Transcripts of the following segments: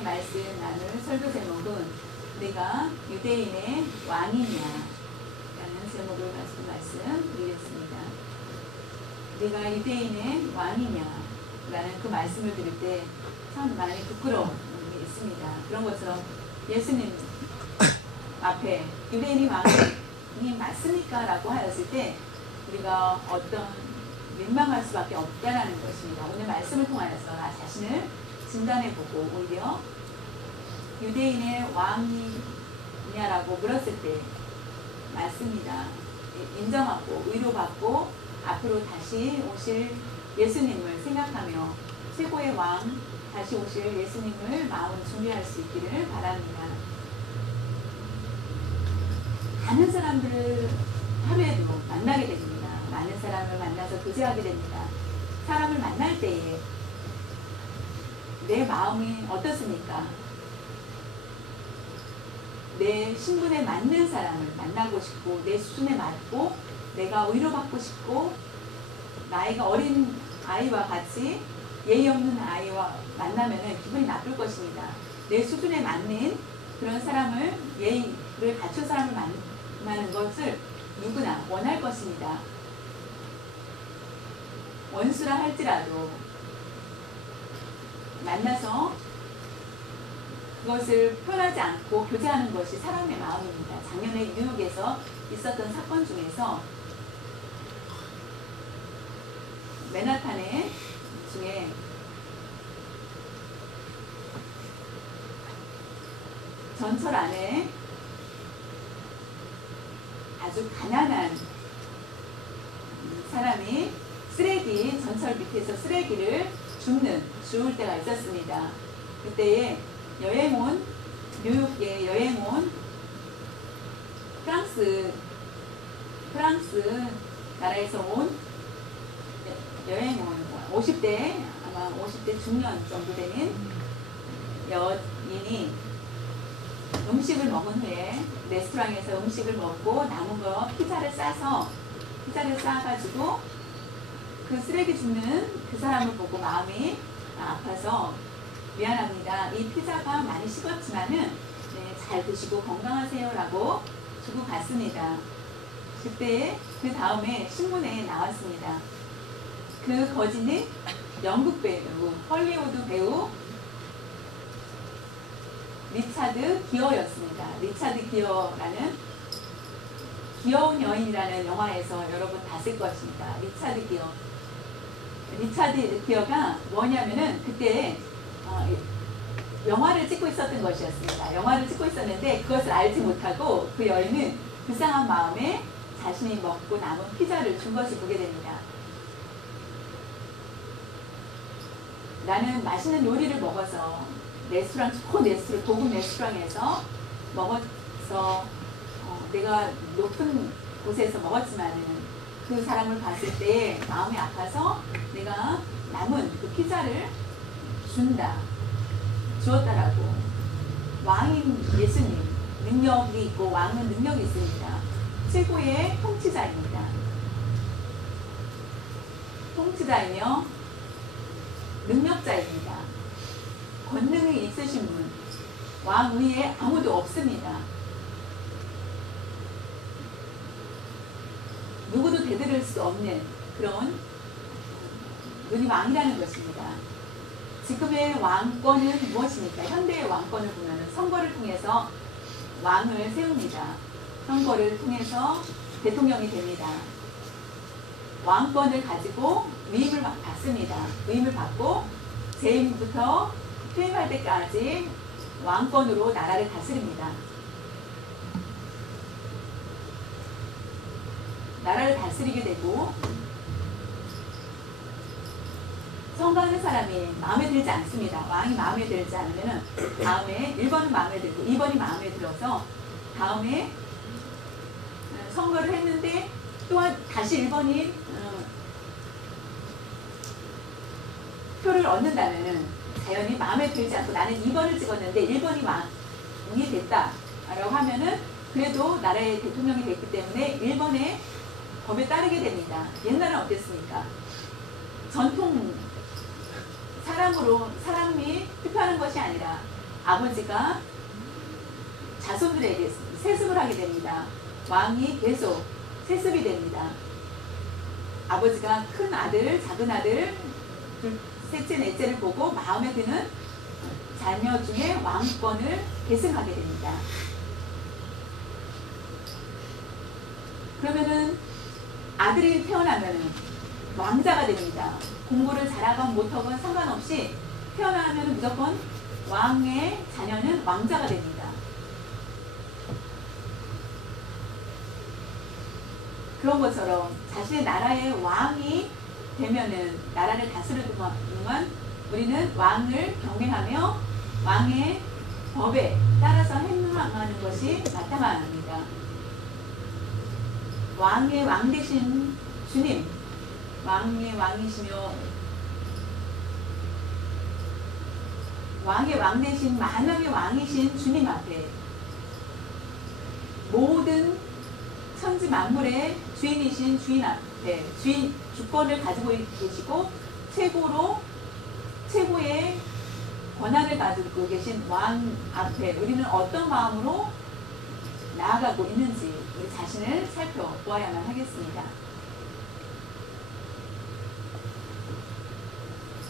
오늘의 말씀 나눌 설교 제목은 내가 유대인의 왕이냐 라는 제목을 가지고 말씀 드리겠습니다. 내가 유대인의 왕이냐 라는 그 말씀을 드릴 때 참 많이 부끄러운 게 있습니다. 그런 것처럼 예수님 앞에 유대인이 왕이 맞습니까? 라고 하였을 때 우리가 어떤 민망할 수밖에 없다라는 것입니다. 오늘 말씀을 통하여서 나 자신을 진단해보고 오히려 유대인의 왕이냐라고 물었을 때 맞습니다. 인정하고 위로받고 앞으로 다시 오실 예수님을 생각하며 최고의 왕 다시 오실 예수님을 마음 준비할 수 있기를 바랍니다. 많은 사람들을 하루에도 만나게 됩니다. 많은 사람을 만나서 교제하게 됩니다. 사람을 만날 때에 내 마음이 어떻습니까? 내 신분에 맞는 사람을 만나고 싶고 내 수준에 맞고 내가 위로받고 싶고 나이가 어린 아이와 같이 예의 없는 아이와 만나면 기분이 나쁠 것입니다. 내 수준에 맞는 그런 사람을 예의를 갖춘 사람을 만나는 것을 누구나 원할 것입니다. 원수라 할지라도 만나서 그것을 표현하지 않고 교제하는 것이 사람의 마음입니다. 작년에 뉴욕에서 있었던 사건 중에서 맨하탄에 중에 전철 안에 아주 가난한 사람이 전철 밑에서 쓰레기를 주울 때가 있었습니다. 그때에 뉴욕에 여행 온 프랑스 나라에서 온 여행 온 50대 아마 50대 중년 정도 되는 여인이 음식을 먹은 후에 레스토랑에서 음식을 먹고 남은 거 피자를 싸가지고 그 쓰레기 줍는 그 사람을 보고 마음이 아파서 미안합니다. 이 피자가 많이 식었지만은 네, 잘 드시고 건강하세요 라고 주고 갔습니다. 그때 그 다음에 신문에 나왔습니다. 그 거지는 영국 배우, 헐리우드 배우 리차드 기어였습니다. 리차드 기어라는 귀여운 여인이라는 영화에서 여러분 봤을 것입니다. 리차드 기어가 뭐냐면은 그때 영화를 찍고 있었던 것이었습니다. 영화를 찍고 있었는데 그것을 알지 못하고 그 여인은 불쌍한 마음에 자신이 먹고 남은 피자를 준 것을 보게 됩니다. 나는 맛있는 요리를 먹어서 고급 레스토랑에서 먹어서 내가 높은 곳에서 먹었지만은 그 사람을 봤을 때 마음이 아파서 내가 남은 그 피자를 주었다라고. 왕인 예수님 능력이 있고 왕은 능력이 있습니다. 최고의 통치자입니다. 통치자이며 능력자입니다. 권능이 있으신 분, 왕 위에 아무도 없습니다. 누구도 대들을 수 없는 그런 분이 왕이라는 것입니다. 지금의 왕권은 무엇입니까? 현대의 왕권을 보면 선거를 통해서 왕을 세웁니다. 선거를 통해서 대통령이 됩니다. 왕권을 가지고 위임을 받습니다. 위임을 받고 재임부터 퇴임할 때까지 왕권으로 나라를 다스립니다. 나라를 다스리게 되고 선거하는 사람이 마음에 들지 않습니다. 왕이 마음에 들지 않으면 다음에 1번은 마음에 들고 2번이 마음에 들어서 다음에 선거를 했는데 또한 다시 1번이 표를 얻는다면 자연히 마음에 들지 않고 나는 2번을 찍었는데 1번이 왕이 됐다라고 하면은 그래도 나라의 대통령이 됐기 때문에 1번의 법에 따르게 됩니다. 옛날은 어땠습니까? 전통 사람이 투표하는 것이 아니라 아버지가 자손들에게 세습을 하게 됩니다. 왕이 계속 세습이 됩니다. 아버지가 큰 아들, 작은 아들, 셋째, 넷째를 보고 마음에 드는 자녀 중에 왕권을 계승하게 됩니다. 그러면은 아들이 태어나면은 왕자가 됩니다. 공부를 잘하건 못하건 상관없이 태어나면 무조건 왕의 자녀는 왕자가 됩니다. 그런 것처럼 자신의 나라의 왕이 되면은 나라를 다스리는 동안 우리는 왕을 경외하며 왕의 법에 따라서 행하는 것이 나타납니다. 왕의 왕 되신 주님, 왕의 왕이시며 왕의 왕 되신 만왕의 왕이신 주님 앞에 모든 천지 만물의 주인이신 주인 앞에 주권을 가지고 계시고 최고의 권한을 가지고 계신 왕 앞에 우리는 어떤 마음으로 나아가고 있는지 우리 자신을 살펴보아야만 하겠습니다.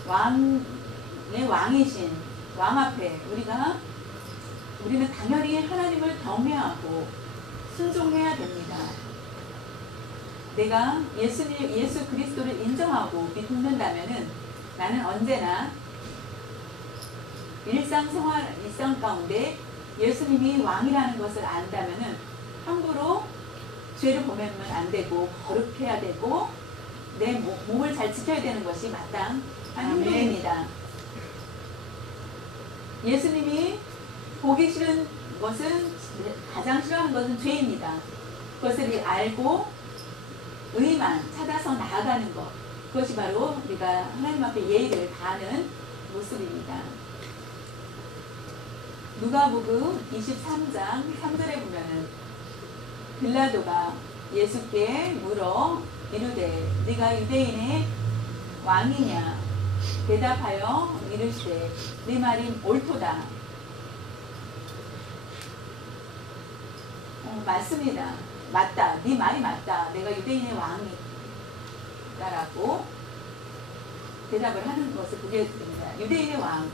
왕의 왕이신 왕 앞에 우리는 당연히 하나님을 경외하고 순종해야 됩니다. 내가 예수 그리스도를 인정하고 믿는다면은 나는 언제나 일상 가운데 예수님이 왕이라는 것을 안다면은 함부로 죄를 범하면 안 되고 거룩해야 되고 내 몸을 잘 지켜야 되는 것이 마땅한 행동입니다. 예수님이 보기 싫은 것은 가장 싫어하는 것은 죄입니다. 그것을 알고 의만 찾아서 나아가는 것, 그것이 바로 우리가 하나님 앞에 예의를 다하는 모습입니다. 누가복음 23장 3절에 보면은 빌라도가 예수께 물어 이르되 네가 유대인의 왕이냐 대답하여 이르시되 네 말이 옳도다. 맞습니다. 맞다. 네 말이 맞다. 내가 유대인의 왕이다라고 대답을 하는 것을 보게 됩니다. 유대인의 왕.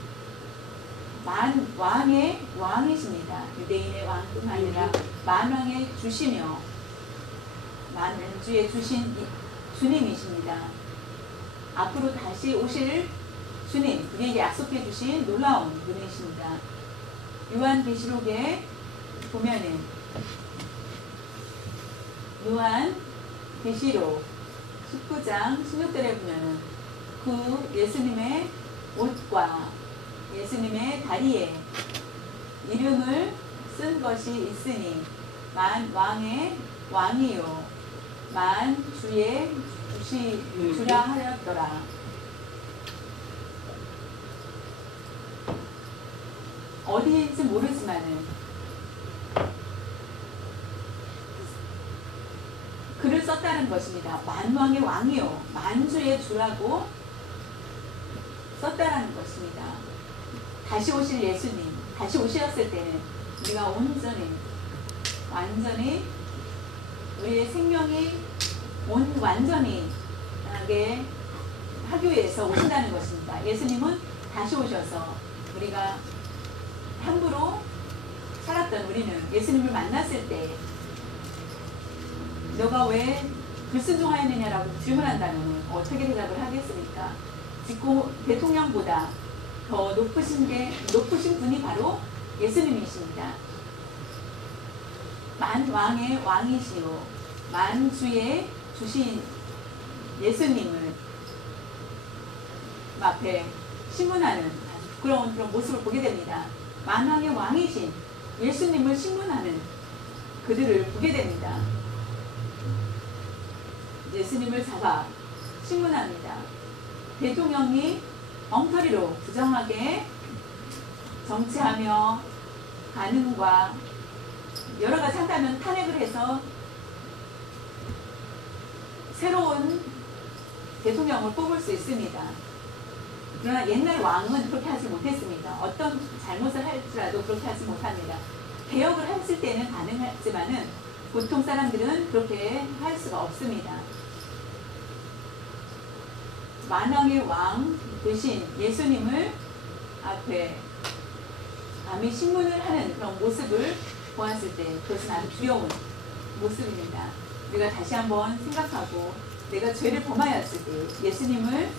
왕의 왕이십니다. 유대인의 왕뿐 아니라 만왕의 주시며 만주의 주신 주님이십니다. 앞으로 다시 오실 주님, 우리에게 약속해 주신 놀라운 분이십니다. 요한계시록에 보면은 요한계시록 19장 16절에 보면은 그 예수님의 옷과 예수님의 다리에 이름을 쓴 것이 있으니 만 왕의 왕이요 만 주의 주라 하였더라. 어디인지 모르지만은 글을 썼다는 것입니다. 만왕의 왕이요 만주의 주라고 썼다라는 것입니다. 다시 오실 예수님, 다시 오셨을 때는 우리가 완전히 우리의 생명이 완전히 하게 하기 위해서 오신다는 것입니다. 예수님은 다시 오셔서 우리가 함부로 살았던 우리는 예수님을 만났을 때 너가 왜 불순종하였느냐라고 질문한다면 어떻게 대답을 하겠습니까? 대통령보다 더 높으신 분이 바로 예수님이십니다. 만왕의 왕이시요 만주의 주신 예수님을 앞에 신문하는 아주 부끄러운 그런 모습을 보게 됩니다. 만왕의 왕이신 예수님을 신문하는 그들을 보게 됩니다. 예수님을 잡아 신문합니다. 대통령이 엉터리로 부정하게 정치하며 가능과 여러 가지 한다면 탄핵을 해서 새로운 대통령을 뽑을 수 있습니다. 그러나 옛날 왕은 그렇게 하지 못했습니다. 어떤 잘못을 할지라도 그렇게 하지 못합니다. 개혁을 했을 때는 가능하지만은 보통 사람들은 그렇게 할 수가 없습니다. 만왕의 왕 대신 예수님을 앞에 감히 신문을 하는 그런 모습을 보았을 때 그것은 아주 두려운 모습입니다. 우리가 다시 한번 생각하고 내가 죄를 범하였을 때 예수님을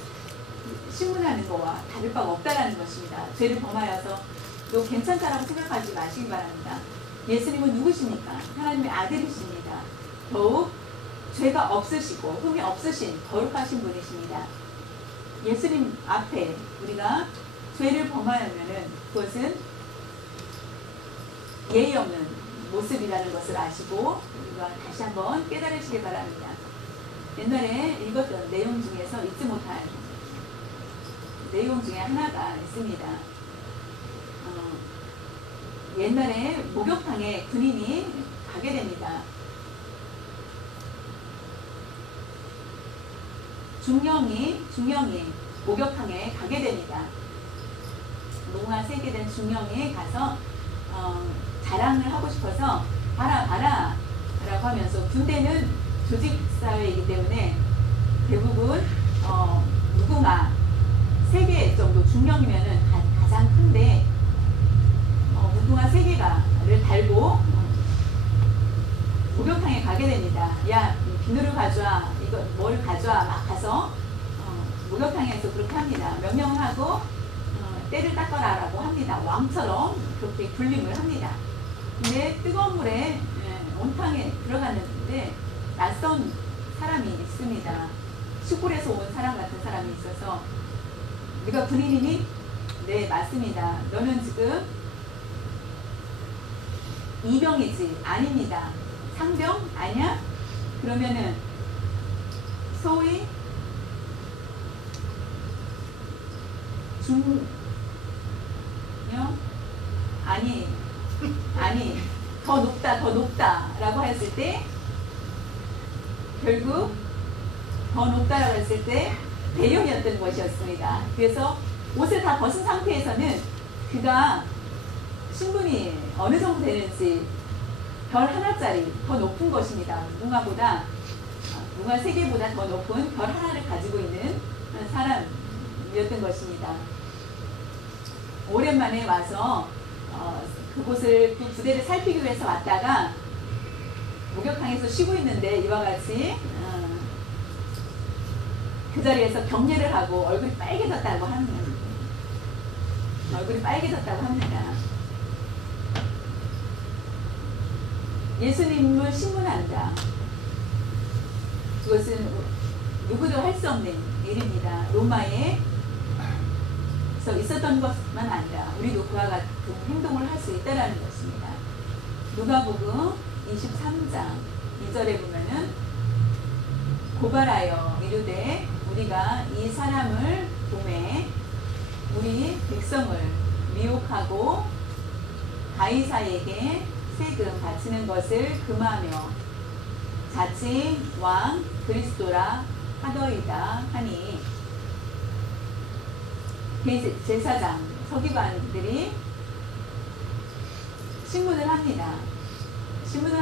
신문하는 것과 다를 바가 없다라는 것입니다. 죄를 범하여서 너 괜찮다라고 생각하지 마시기 바랍니다. 예수님은 누구십니까? 하나님의 아들이십니다. 더욱 죄가 없으시고 흠이 없으신 거룩하신 분이십니다. 예수님 앞에 우리가 죄를 범하려면은 그것은 예의 없는 모습이라는 것을 아시고 우리가 다시 한번 깨달으시기 바랍니다. 옛날에 읽었던 내용 중에서 잊지 못할 내용 중에 하나가 있습니다. 옛날에 목욕탕에 군인이 가게 됩니다. 중령이 목욕탕에 가게 됩니다. 노가 세게 된 중령이 가서 자랑을 하고 싶어서 봐라 라고 하면서 군대는 조직사회이기 때문에 대부분 무궁화 3개 정도 중령이면은 가장 큰데 무궁화 3개가를 달고 목욕탕에 가게 됩니다. 야 비누를 가져와 이거 뭘 가져와 막 가서 목욕탕에서 그렇게 합니다. 명령을 하고 때를 닦아라 라고 합니다. 왕처럼 그렇게 군림을 합니다. 근데 뜨거운 물에 온탕에 들어갔는데 낯선 사람이 있습니다. 시골에서 온 사람 같은 사람이 있어서 네가 군인이니? 네 맞습니다. 너는 지금 이병이지? 아닙니다. 상병? 아니야? 그러면은 소위 중령? 아니 더 높다 라고 했을 때 결국 더 높다라고 했을 때 대령이었던 것이었습니다. 그래서 옷을 다 벗은 상태에서는 그가 신분이 어느 정도 되는지 별 하나짜리 더 높은 것입니다. 무궁화 3개보다 더 높은 별 하나를 가지고 있는 사람이었던 것입니다. 오랜만에 와서 그곳을 그 부대를 살피기 위해서 왔다가 목욕탕에서 쉬고 있는데 이와 같이 그 자리에서 경례를 하고 얼굴이 빨개졌다고 합니다. 예수님을 신문한다. 그것은 누구도 할 수 없는 일입니다. 로마에서 있었던 것만 아니라 우리도 그와 같은 행동을 할 수 있다는 것입니다. 누가복음 23장 2절에 보면은 고발하여 이르되 우리가 이 사람을 보매 우리 백성을 미혹하고 가이사에게 세금 바치는 것을 금하며 자칭 왕 그리스도라 하더이다 하니 제사장 서기관들이 신문을 합니다. 신문을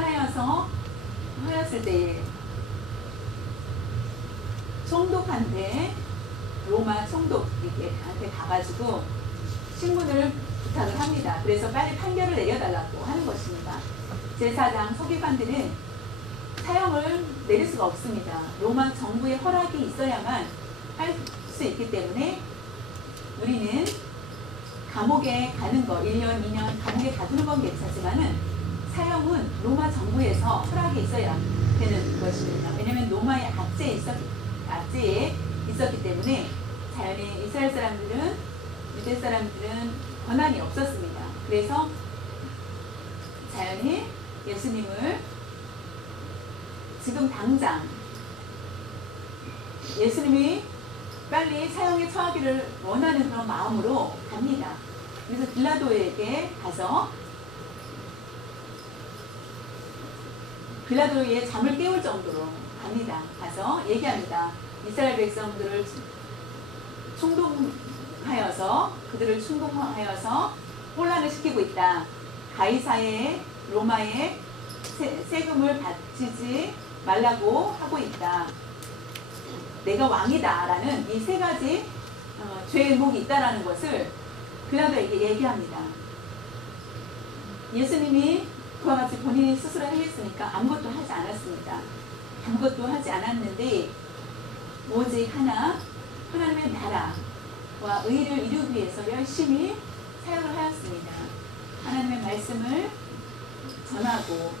하였을 때 총독한테 로마 총독한테 가가지고 신문을 부탁을 합니다. 그래서 빨리 판결을 내려달라고 하는 것입니다. 제사장 서기관들은 사형을 내릴 수가 없습니다. 로마 정부의 허락이 있어야만 할 수 있기 때문에 우리는 감옥에 가는 거 1년, 2년 감옥에 가두는 건 괜찮지만은 사형은 로마 정부에서 허락이 있어야 되는 것입니다. 왜냐하면 로마의 압제에 있었기 때문에 자연히 이스라엘 사람들은 유대 사람들은 권한이 없었습니다. 그래서 자연히 예수님을 지금 당장 예수님이 빨리 사형에 처하기를 원하는 그런 마음으로 갑니다. 그래서 빌라도에게 가서 빌라도의 잠을 깨울 정도로 갑니다. 가서 얘기합니다. 이스라엘 백성들을 하여서 그들을 충동하여서 혼란을 시키고 있다. 가이사의 로마에 세금을 바치지 말라고 하고 있다. 내가 왕이다라는 이 세 가지 죄의 의목이 있다라는 것을 빌라도에게 얘기합니다. 예수님이 그와 같이 본인이 스스로 행했으니까 아무것도 하지 않았습니다. 아무것도 하지 않았는데 오직 하나님의 나라와 의를 이루기 위해서 열심히 사역을 하였습니다. 하나님의 말씀을 전하고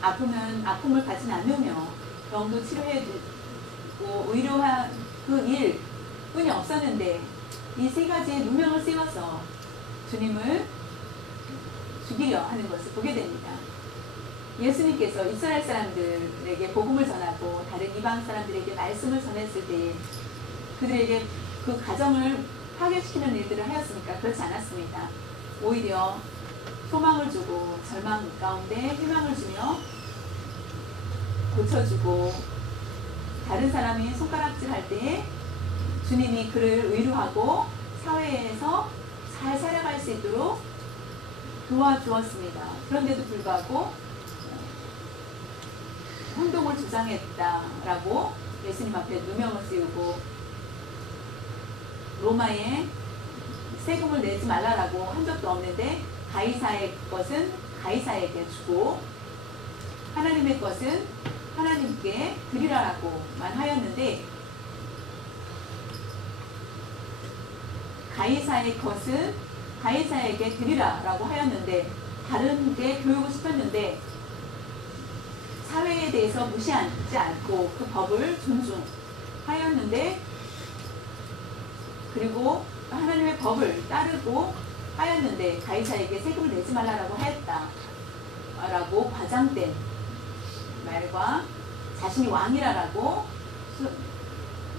아프면 아픔을 받지 않으며 병도 치료해주고 의료한 그 일뿐이 없었는데 이 세 가지의 누명을 씌워서 주님을 죽이려 하는 것을 보게 됩니다. 예수님께서 이스라엘 사람들에게 복음을 전하고 다른 이방 사람들에게 말씀을 전했을 때 그들에게 그 가정을 파괴시키는 일들을 하였습니까? 그렇지 않았습니다. 오히려 소망을 주고 절망 가운데 희망을 주며 고쳐주고 다른 사람이 손가락질 할 때에 주님이 그를 위로하고 사회에서 잘 살아갈 수 있도록 도와주었습니다. 그런데도 불구하고 혼동을 주장했다라고 예수님 앞에 누명을 씌우고 로마에 세금을 내지 말라라고 한 적도 없는데 가이사의 것은 가이사에게 주고 하나님의 것은 하나님께 드리라라고만 하였는데 가이사의 것은 가이사에게 드리라라고 하였는데 다른 게 교육을 시켰는데 사회에 대해서 무시하지 않고 그 법을 존중하였는데 그리고 하나님의 법을 따르고 하였는데 가이사에게 세금을 내지 말라라고 하였다라고 과장된 말과 자신이 왕이라라고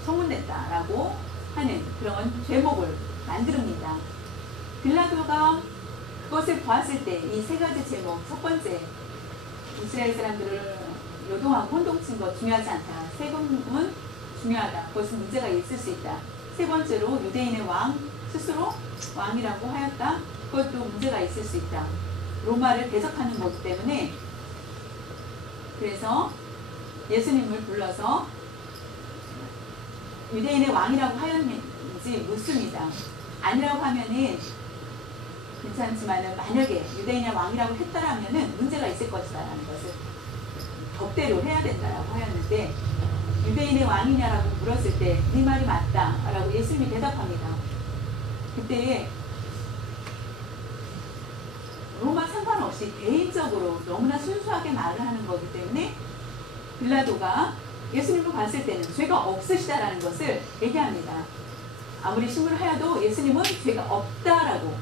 소문냈다라고 하는 그런 죄목을 만듭니다. 빌라도가 그것을 보았을 때 이 세 가지 제목, 첫 번째 이스라엘 사람들을 요동하고 혼동친 것 중요하지 않다. 세금은 중요하다. 그것은 문제가 있을 수 있다. 세 번째로 유대인의 왕 스스로 왕이라고 하였다. 그것도 문제가 있을 수 있다. 로마를 대적하는 거기 때문에 그래서 예수님을 불러서 유대인의 왕이라고 하였는지 묻습니다. 아니라고 하면은 괜찮지만은 만약에 유대인의 왕이라고 했다라면은 문제가 있을 것이다라는 것을 법대로 해야 된다라고 하였는데 유대인의 왕이냐라고 물었을 때 네 말이 맞다라고 예수님이 대답합니다. 그때 로마 상관없이 개인적으로 너무나 순수하게 말을 하는 거기 때문에 빌라도가 예수님을 봤을 때는 죄가 없으시다라는 것을 얘기합니다. 아무리 신문을 하여도 예수님은 죄가 없다라고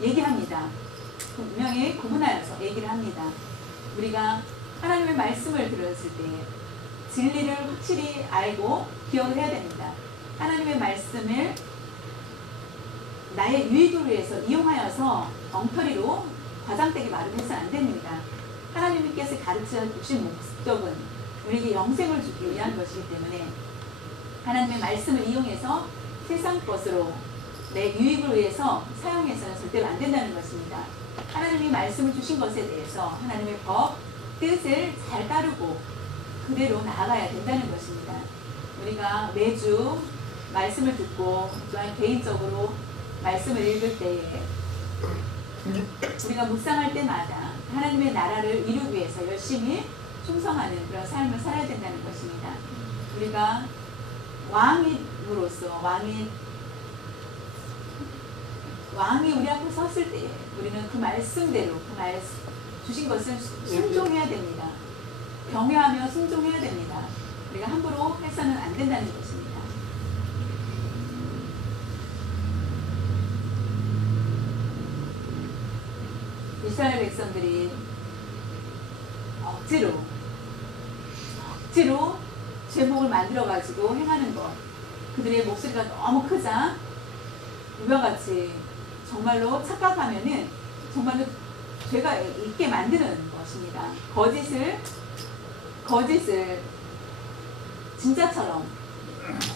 얘기합니다. 분명히 구분하여서 얘기를 합니다. 우리가 하나님의 말씀을 들었을 때 진리를 확실히 알고 기억을 해야 됩니다. 하나님의 말씀을 나의 유익을 위해서 이용하여서 엉터리로 과장되게 말을 해서는 안 됩니다. 하나님께서 가르쳐 주신 목적은 우리에게 영생을 주기 위한 것이기 때문에 하나님의 말씀을 이용해서 세상 것으로 내 유익을 위해서 사용해서는 절대로 안 된다는 것입니다. 하나님이 말씀을 주신 것에 대해서 하나님의 법, 뜻을 잘 따르고 그대로 나아가야 된다는 것입니다. 우리가 매주 말씀을 듣고 또한 개인적으로 말씀을 읽을 때에 우리가 묵상할 때마다 하나님의 나라를 이루기 위해서 열심히 충성하는 그런 삶을 살아야 된다는 것입니다. 우리가 왕으로서 왕이 우리 앞에 섰을 때 우리는 그 말씀대로 주신 것을 순종해야 됩니다. 경외하며 순종해야 됩니다. 우리가 함부로 해서는 안 된다는 것입니다. 이스라엘 백성들이 억지로 제목을 만들어가지고 행하는 것, 그들의 목소리가 너무 크자 우리와 같이 정말로 착각하면은 정말로 죄가 있게 만드는 것입니다. 거짓을 진짜처럼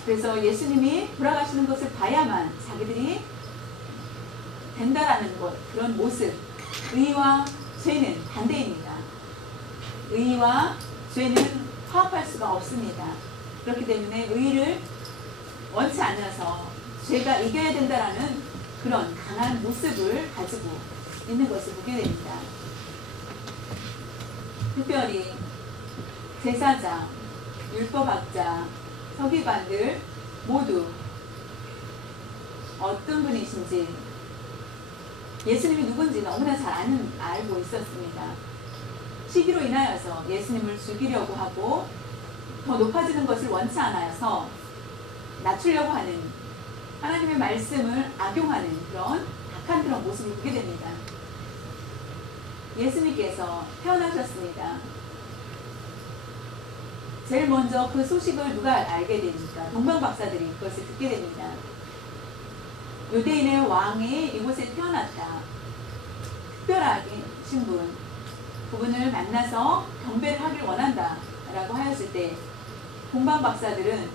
그래서 예수님이 돌아가시는 것을 봐야만 자기들이 된다라는 것, 그런 모습. 의와 죄는 반대입니다. 의와 죄는 화합할 수가 없습니다. 그렇기 때문에 의를 원치 않아서 죄가 이겨야 된다라는 그런 강한 모습을 가지고 있는 것을 보게 됩니다. 특별히 제사장, 율법학자, 서기관들 모두 어떤 분이신지 예수님이 누군지 너무나 잘 알고 있었습니다. 시기로 인하여서 예수님을 죽이려고 하고 더 높아지는 것을 원치 않아서 낮추려고 하는 하나님의 말씀을 악용하는 그런 악한 그런 모습을 보게 됩니다. 예수님께서 태어나셨습니다. 제일 먼저 그 소식을 누가 알게 됩니까? 동방박사들이 그것을 듣게 됩니다. 유대인의 왕이 이곳에 태어났다. 특별하게 신분, 그분을 만나서 경배를 하길 원한다 라고 하였을 때 동방박사들은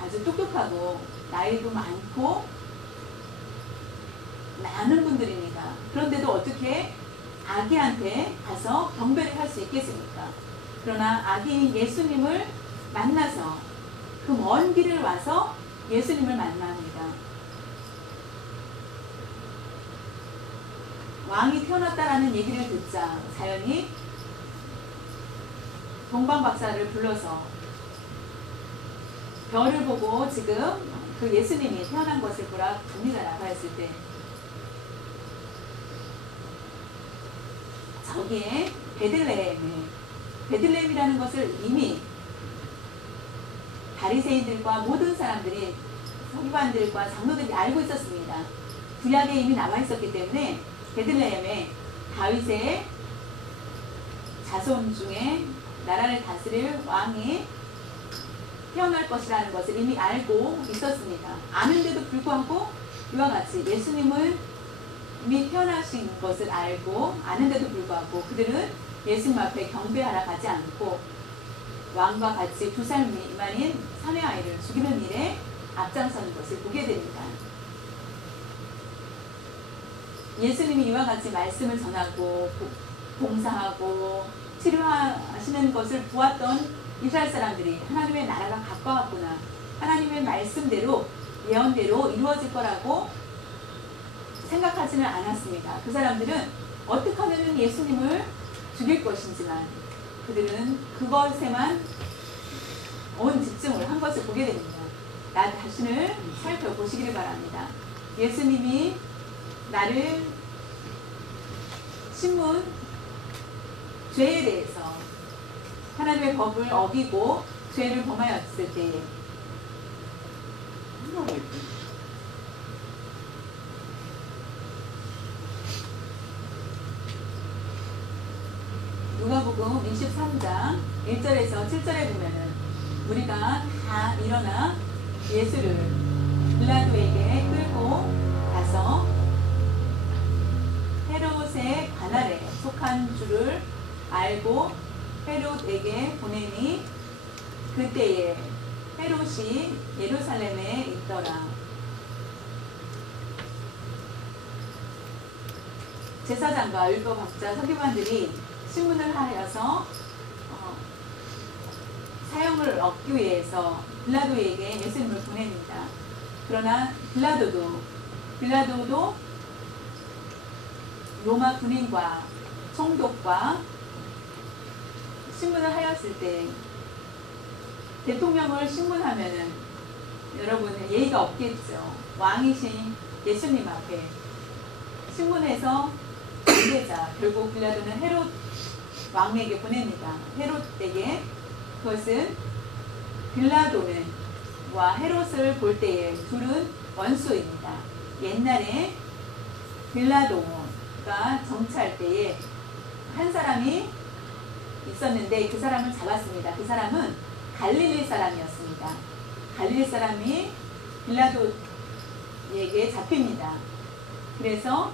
아주 똑똑하고 나이도 많고 많은 분들입니다. 그런데도 어떻게 아기한테 가서 경배를 할 수 있겠습니까? 그러나 아기인 예수님을 만나서 그 먼 길을 와서 예수님을 만납니다. 왕이 태어났다라는 얘기를 듣자 자연히 동방박사를 불러서 별을 보고 지금 그 예수님이 태어난 것을 보라 봅니다라고 했을 때 저기에 베들레헴이라는 것을 이미 바리새인들과 모든 사람들이 서기관들과 장로들이 알고 있었습니다. 구약에 이미 나와 있었기 때문에 베들레헴에 다윗의 자손 중에 나라를 다스릴 왕이 태어날 것이라는 것을 이미 알고 있었습니다. 아는데도 불구하고 이와 같이 예수님을 이미 태어나신 것을 알고 아는데도 불구하고 그들은 예수님 앞에 경배하러 가지 않고 왕과 같이 2살 미만인 사내 아이를 죽이는 일에 앞장서는 것을 보게 됩니다. 예수님이 이와 같이 말씀을 전하고 봉사하고 치료하시는 것을 보았던 이스라엘 사람들이 하나님의 나라가 가까웠구나, 하나님의 말씀대로 예언대로 이루어질 거라고 생각하지는 않았습니다. 그 사람들은 어떻게 하면 예수님을 죽일 것인지만 그들은 그것에만 온 집중을 한 것을 보게 됩니다. 나 자신을 살펴보시기를 바랍니다. 예수님이 나를 신문 죄에 대해서 하나님의 법을 어기고 죄를 범하였을 때에 누가복음 23장 1절에서 7절에 보면은 우리가 다 일어나 예수를 빌라도에게 끌고 가서 헤롯의 관할에 속한 줄을 알고 헤롯에게 보내니 그때에 헤롯이 예루살렘에 있더라. 제사장과 율법학자 서기관들이 신문을 하여서 사형을 얻기 위해서 빌라도에게 예수님을 보냅니다. 그러나 빌라도도 로마 군인과 총독과 신문을 하였을 때 대통령을 신문하면은 여러분 예의가 없겠죠. 왕이신 예수님 앞에 신문해서 안 되자 결국 빌라도는 헤롯 왕에게 보냅니다. 헤롯에게. 그것은 빌라도는 와 헤롯을 볼 때에 둘은 원수입니다. 옛날에 빌라도가 정치할 때에 한 사람이 있었는데 그 사람을 잡았습니다. 그 사람은 갈릴리 사람이었습니다. 갈릴리 사람이 빌라도에게 잡힙니다. 그래서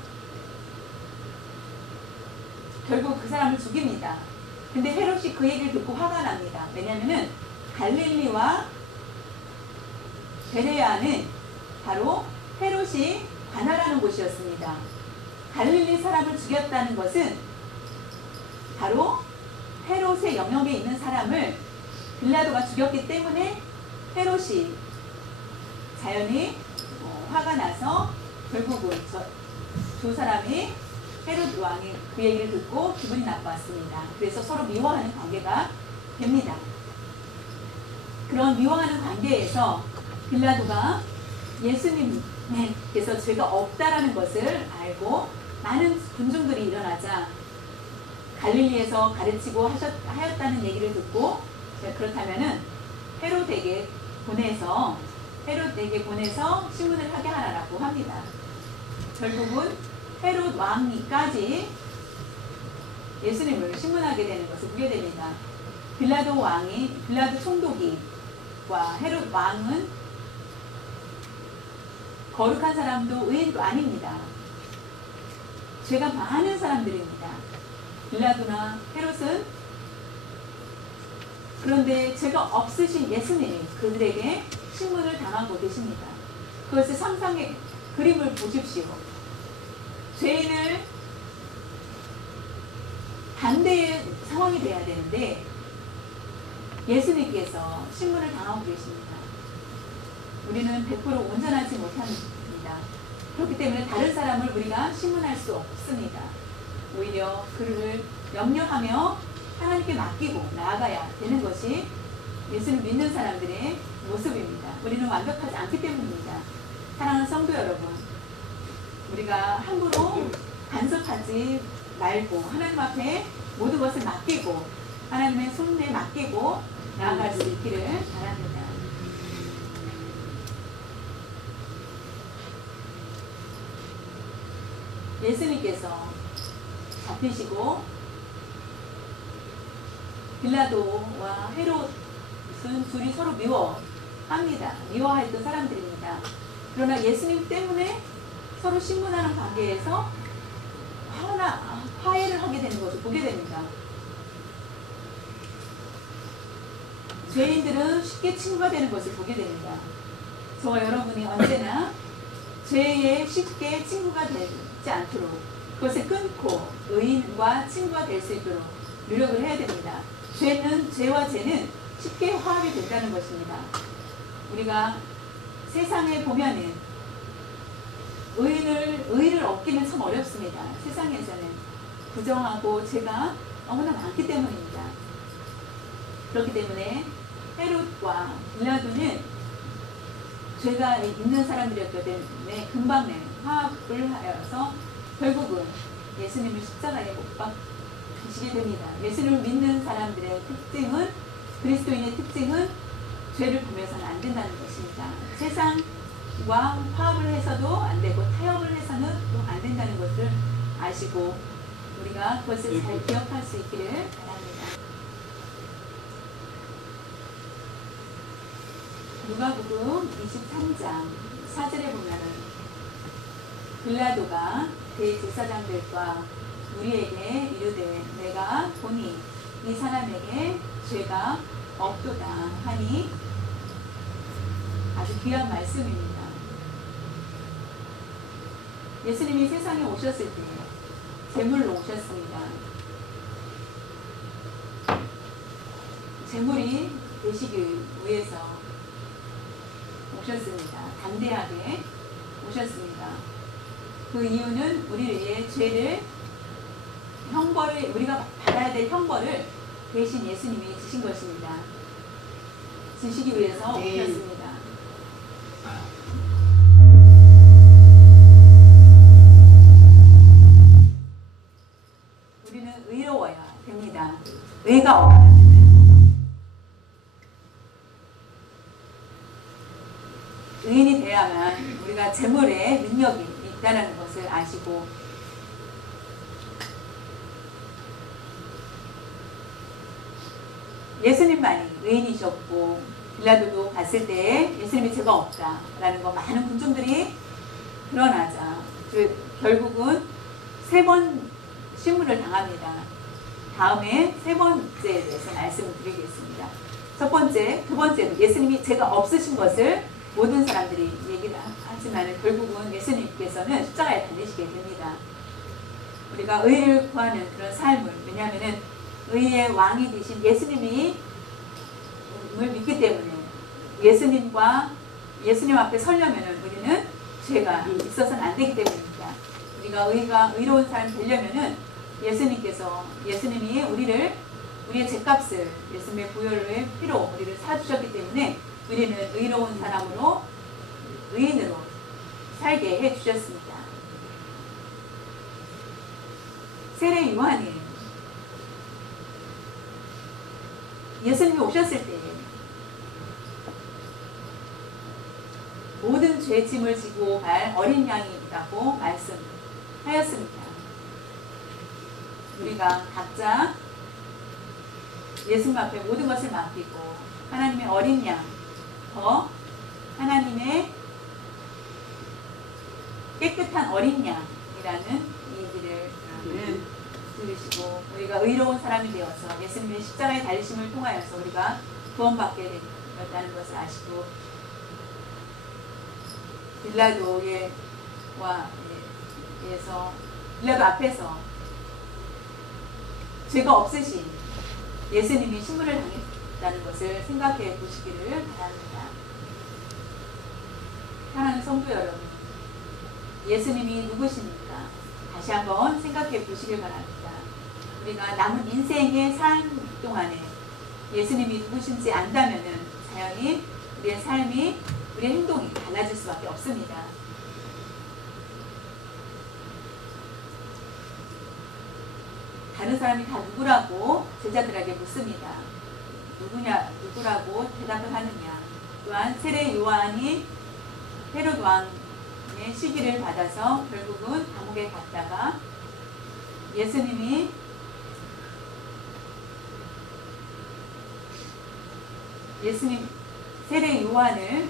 결국 그 사람을 죽입니다. 근데 헤롯이 그 얘기를 듣고 화가 납니다. 왜냐하면 갈릴리와 베레아는 바로 헤롯이 관할하는 곳이었습니다. 갈릴리 사람을 죽였다는 것은 바로 헤롯의 영역에 있는 사람을 빌라도가 죽였기 때문에 헤롯이 자연히 화가 나서 결국은 두 사람이 헤롯 왕이 그 얘기를 듣고 기분이 나빴습니다. 그래서 서로 미워하는 관계가 됩니다. 그런 미워하는 관계에서 빌라도가 예수님께서 죄가 없다라는 것을 알고 많은 군중들이 일어나자 갈릴리에서 가르치고 하였다는 얘기를 듣고 그렇다면은 헤롯에게 보내서 신문을 하게 하라고 합니다. 결국은 헤롯 왕이까지 예수님을 신문하게 되는 것을 보게 됩니다. 빌라도 총독이와 헤롯 왕은 거룩한 사람도 의인도 아닙니다. 죄가 많은 사람들입니다. 빌라도나 헤롯은 그런데 죄가 없으신 예수님이 그들에게 신문을 당하고 계십니다. 그것을 상상의 그림을 보십시오. 죄인을 반대의 상황이 돼야 되는데 예수님께서 신문을 당하고 계십니다. 우리는 100% 온전하지 못합니다. 그렇기 때문에 다른 사람을 우리가 신문할 수 없습니다. 오히려 그를 염려하며 하나님께 맡기고 나아가야 되는 것이 예수를 믿는 사람들의 모습입니다. 우리는 완벽하지 않기 때문입니다. 사랑하는 성도 여러분, 우리가 함부로 간섭하지 말고 하나님 앞에 모든 것을 맡기고 하나님의 손에 맡기고 나아갈 수 있기를 바랍니다. 예수님께서 잡히시고 빌라도와 헤롯은 둘이 서로 미워합니다. 미워했던 사람들입니다. 그러나 예수님 때문에 서로 신문하는 관계에서 화해를 하게 되는 것을 보게 됩니다. 죄인들은 쉽게 친구가 되는 것을 보게 됩니다. 저와 여러분이 언제나 죄에 쉽게 친구가 되지 않도록 그것을 끊고 의인과 친구가 될 수 있도록 노력을 해야 됩니다. 죄와 죄는 쉽게 화합이 된다는 것입니다. 우리가 세상에 보면은 의를 얻기는 참 어렵습니다. 세상에서는 부정하고 죄가 너무나 많기 때문입니다. 그렇기 때문에 헤롯과 빌라도는 죄가 있는 사람들이었기 때문에 금방 화합을 하여서 결국은 예수님을 십자가에 못 박히시게 됩니다. 예수님을 믿는 사람들의 특징은, 그리스도인의 특징은 죄를 범해서는 안 된다는 것입니다. 세상과 화합을 해서도 안 되고 타협을 해서는 또 안 된다는 것을 아시고 우리가 그것을 잘 기억할 수 있기를 바랍니다. 누가복음 23장 4절에 보면은 빌라도가 대제사장들과 우리에게 이르되 내가 보니 이 사람에게 죄가 없도다 하니 아주 귀한 말씀입니다. 예수님이 세상에 오셨을 때 제물로 오셨습니다. 제물이 되시기 위해서 오셨습니다. 담대하게 오셨습니다. 그 이유는 우리를 위해 우리가 받아야 될 형벌을 대신 예수님이 지신 것입니다. 지시기 위해서 오셨습니다. 우리는 의로워야 됩니다. 의가 없는 의인이 되어야만 우리가 제물에 능력이 있다는 것을 아시고 예수님만이 의인이셨고 빌라도도 봤을 때 예수님이 죄가 없다라는 거 많은 군중들이 드러나자 결국은 3번 신문을 당합니다. 다음에 3번째에 대해서 말씀을 드리겠습니다. 두 번째로 예수님이 죄가 없으신 것을 모든 사람들이 얘기를 하지만 결국은 예수님께서는 십자가에 달리시게 됩니다. 우리가 의를 구하는 그런 삶을, 왜냐하면 의의 왕이 되신 예수님이 을 믿기 때문에 예수님 앞에 서려면 우리는 죄가 있어서는 안 되기 때문입니다. 우리가 의로운 사람이 되려면 예수님이 우리의 죄값을 예수님의 보혈의 피로 우리를 사주셨기 때문에 우리는 의로운 사람으로 의인으로 살게 해주셨습니다. 세례 요한이 예수님이 오셨을 때 모든 죄 짐을 지고 갈 어린 양이라고 말씀하였습니다. 우리가 각자 예수님 앞에 모든 것을 맡기고 하나님의 어린 양, 하나님의 깨끗한 어린 양이라는 얘기를 들으시고 우리가 의로운 사람이 되어서 예수님의 십자가의 달리심을 통하여서 우리가 구원받게 되었다는 것을 아시고 빌라도 앞에서 죄가 없으신 예수님이 신문을 당했다는 것을 생각해 보시기를 바랍니다. 사랑하는 성도 여러분, 예수님이 누구십니까? 다시 한번 생각해 보시길 바랍니다. 우리가 남은 인생의 삶 동안에 예수님이 누구신지 안다면은 자연히 우리의 삶이, 우리의 행동이 달라질 수밖에 없습니다. 다른 사람이 다 누구라고 제자들에게 묻습니다. 누구라고 대답을 하느냐. 또한 세례 요한이 헤롯 왕의 시기를 받아서 결국은 감옥에 갔다가 예수님이 세례 요한을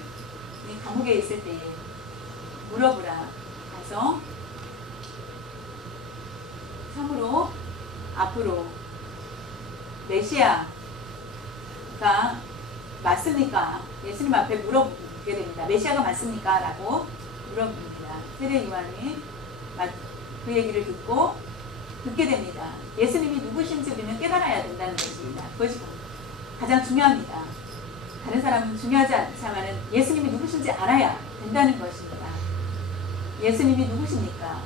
감옥에 있을 때에 물어보라 가서 참으로 앞으로 메시아가 맞습니까? 예수님 앞에 물어보게 됩니다. 메시아가 맞습니까? 라고 물어봅니다. 세례 요한이 그 얘기를 듣게 됩니다. 예수님이 누구신지 우리는 깨달아야 된다는 것입니다. 그것이 가장 중요합니다. 다른 사람은 중요하지 않지만 예수님이 누구신지 알아야 된다는 것입니다. 예수님이 누구십니까?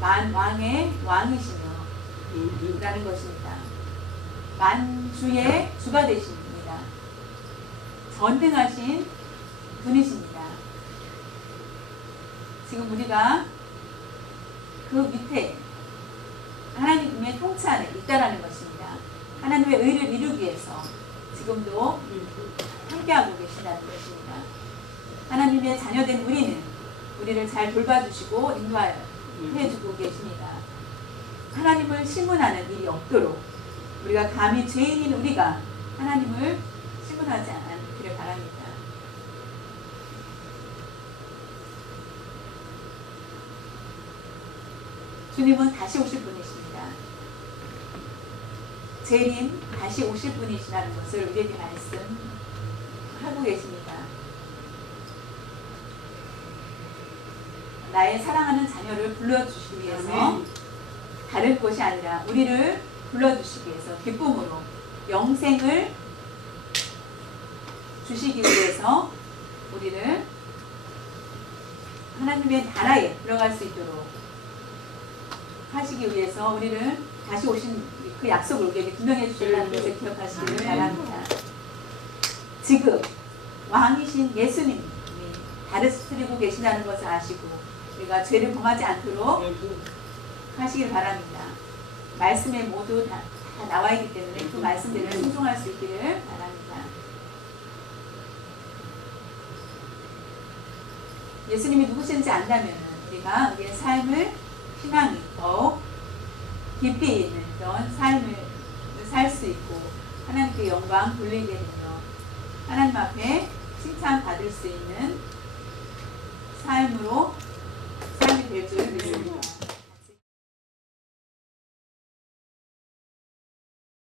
만왕의 왕이시며 라는 것입니다. 만주의 주가 되십니다. 전등하신 분이십니다. 지금 우리가 그 밑에 하나님의 통치 안에 있다라는 것입니다. 하나님의 의를 이루기 위해서 지금도 함께하고 계신다는 것입니다. 하나님의 자녀된 우리를 잘 돌봐주시고 인도해주고 계십니다. 하나님을 신문하는 일이 없도록 우리가 감히 죄인인 우리가 하나님을 신문하지 않기를 바랍니다. 주님은 다시 오실 분이십니다. 재림 다시 오실 분이시라는 것을 우리에게 말씀하고 계십니다. 나의 사랑하는 자녀를 불러주시기 위해서 다른 것이 아니라 우리를 불러주시기 위해서 기쁨으로 영생을 주시기 위해서 우리를 하나님의 나라에 들어갈 수 있도록 하시기 위해서 우리를 다시 오신 그 약속을 우리에게 분명해 주셨다는 것을 기억하시기를 바랍니다. 지금 왕이신 예수님이 다스리고 계신다는 것을 아시고 우리가 죄를 범하지 않도록 하시길 바랍니다. 말씀에 모두 다 나와 있기 때문에 그 말씀들을 순종할 수 있기를 바랍니다. 예수님이 누구신지 안다면 우리가 우리의 삶을 신앙이 더욱 깊이 있는 그런 삶을 살 수 있고 하나님께 영광 돌리게 되며 하나님 앞에 칭찬받을 수 있는 삶이 될 줄 믿습니다.